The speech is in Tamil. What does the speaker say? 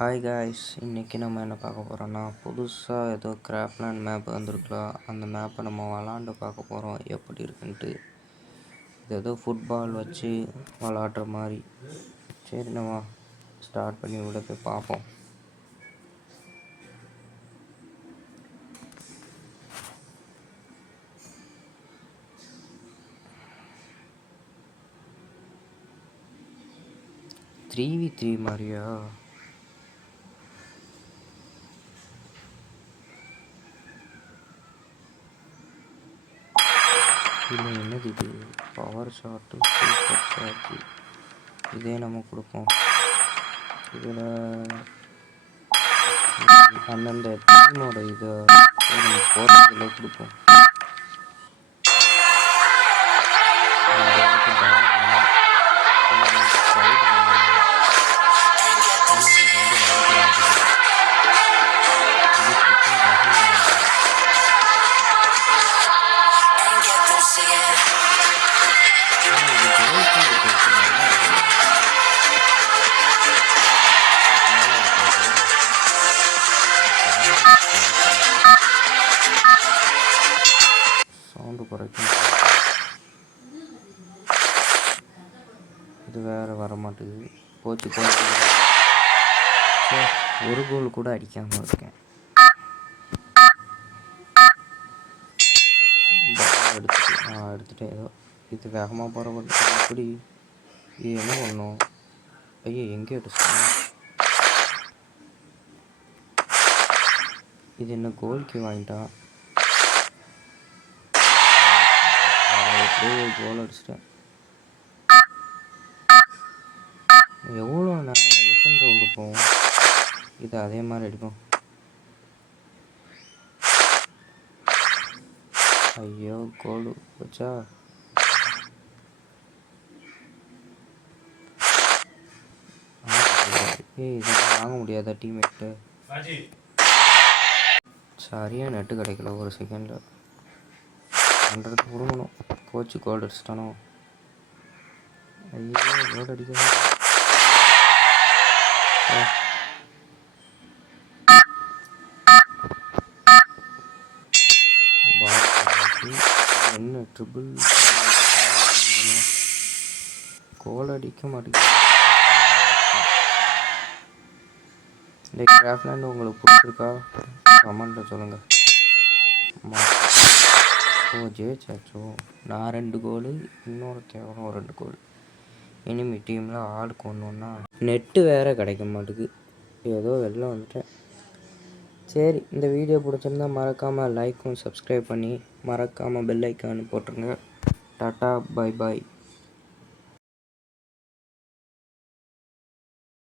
ஹாய் காய்ஸ், இன்றைக்கி நம்ம என்ன பார்க்க போகிறோன்னா, புதுசாக ஏதோ கிராஃப்ட்லேண்ட் மேப் வந்திருக்கலாம். அந்த மேப்பை நம்ம விளாண்டு பார்க்க போகிறோம் எப்படி இருக்குன்ட்டு. இது ஏதோ ஃபுட்பால் வச்சு விளாட்ற மாதிரி. சரி, நம்ம ஸ்டார்ட் பண்ணி விட போய் பார்ப்போம். த்ரீ வி த்ரீ மாதிரியா? இல்லை, என்னது இது? பவர் ஷாட்டு, சூப்பர் ஷாட்டு, இதே நம்ம கொடுப்போம். இதில் அந்தந்த டீமோட இதை நம்ம போகிறதுல கொடுப்போம். சவுண்டு குறைக்கும். இது வேறு வர மாட்டேங்குது. போச்சு. ஒரு கோல் கூட அடிக்காமல் இருக்கேன். எடுத்துகிட்டேன். ஏதோ இது வேகமாக போகிற எப்படி இது என்ன பண்ணும்? ஐயோ, எங்கே அடிச்சிட்டேன்? இது என்ன கோல்க்கு வாங்கிட்டான்? எப்படியே கோல் அடிச்சிட்டேன். எவ்வளோ நேரம், எத்தனை ரவுண்டு போவோம்? இது அதே மாதிரி அடிப்போம். ஐயோ, கோல் போச்சா? இதெல்லாம் வாங்க முடியாதா டீம்மேட்டு? சரியாக நெட்டு கிடைக்கல. ஒரு செகண்டில் 100 கொடுக்கணும். கோச்சு கோல் அடிச்சிட்டானோ? ஐயோ, கோல் அடிக்கணும். என்ன ட்ரிபிள் கோல் அடிக்க மாட்டேங்குது. இந்த கிராஃப்ட்லேண்ட் உங்களுக்கு பிடிச்சிருக்கா? கமெண்ட்டில் சொல்லுங்கள். ஜெயிச்சாச்சோ. நான் 2 கோலு, இன்னொரு தேவரம் 2 கோல். இனிமே டீமில் ஆளுக்கு ஒன்றுன்னா நெட்டு வேறு கிடைக்க மாட்டேங்குது. ஏதோ வெளில வந்துட்டேன். சரி, இந்த வீடியோ பிடிச்சிருந்தா மறக்காமல் லைக்கும் சப்ஸ்கிரைப் பண்ணி மறக்காமல் பெல் ஐக்கான் போட்டுருங்க. Tata, bye bye.